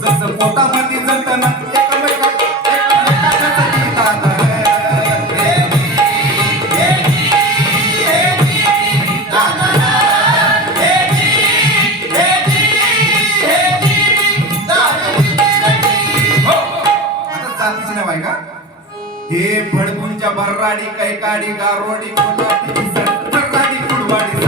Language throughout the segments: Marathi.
जसं पोटामध्ये जंतन हे फडकुंच्या बर्राडी कैकाडी गारोडी कोटाटी सरराडी कुडवाडी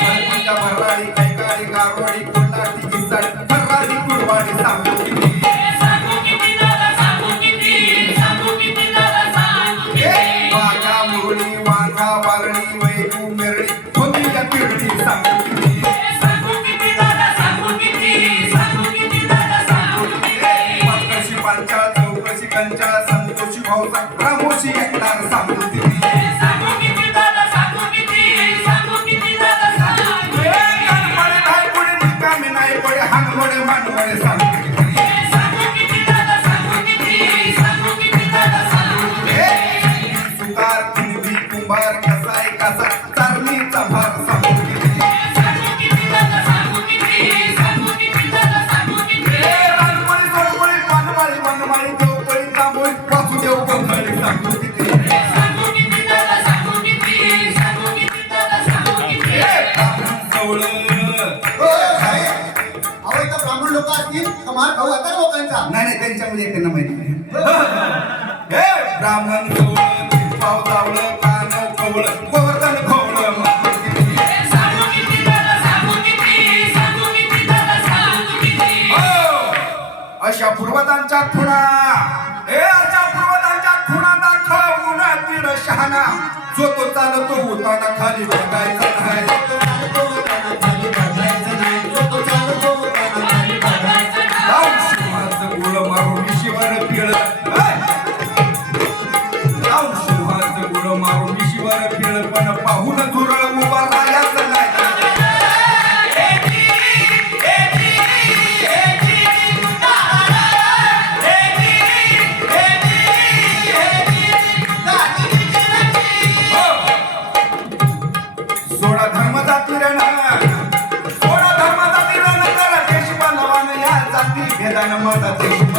फडकुंच्या बर्राडी कैकाडी गारोडी कोटाटी सरराडी कुडवाडी वाघा मुरळी वाघा वारणी वैरू मेरडी होतीच्या पिरडी चौकशी कंचा संतोषी भाऊचा रामोशी एकदार सांगू कामी नाही पडे हानवडे मानवडे सांगू सुतार कुंभी कुंभार कसाय कसा चारणीचा भार सांगू नाही त्यांच्यामध्ये त्यांना माहिती ब्राह्मण पाव चावलं कानव कवळं गोवर्धन खवळं अशा पूर्वजांच्या खुणा अशा पूर्वजांच्या खुणा दाखवून तीड शहाणा जो तो चालतो उताना खाली बघायचा नाही पण पाहून धुरळ उभा राहायचं नाही सोडा धर्म जाती रण सोडा धर्म जाती रण तर देश बनवान या जाती भेदान मत देश